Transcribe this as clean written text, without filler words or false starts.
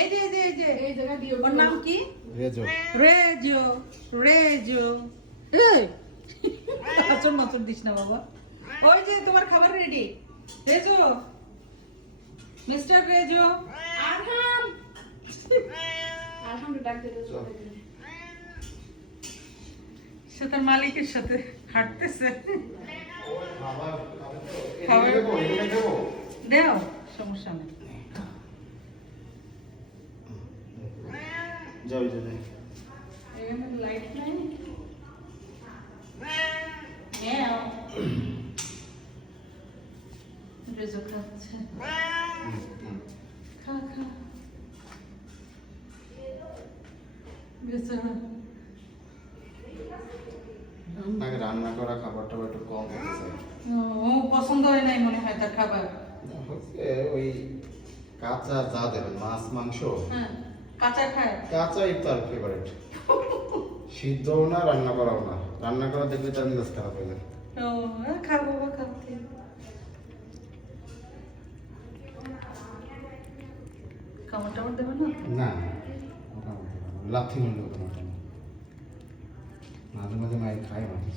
এই জায়গা দিয়ে ওর নাম কি? রেজো। রেজো রেজো এই আচর নচর দিস না বাবা। ওই যে তোমার খাবার রেডি। রেজো, মিস্টার রেজো। আরহাম আরহাম ডাক দে। সে তার মালিকের সাথে হাঁটতেছে। খাবার এখানে দেবো? দেও, সমস্যা নেই। যাও যাও। এখানে লাইট নাই। মেও। রেজো খাচ্ছে। খা খা। বেচারা। রান্না করা খাবার টাবার একটু কম খেতে চাই। ও পছন্দ হয় নাই মনে হয় তার খাবার। হচ্ছে ওই কাঁচা যা দেবেন, মাছ মাংস হ্যাঁ, কাঁচা খায়। কাঁচাই তার ফেভারিট। সিদ্ধও না, রান্না করাও না। রান্না করা দেখলে তার মেজাজ খারাপ হয়ে যায়। ও খা বাবা, খাচ্ছে। কামড় টামড় দেবে না? না, মোটামুটি লাথি মারলে ওটা মোটামুটি। মাঝে মাঝে মায়ের খায় মানুষ।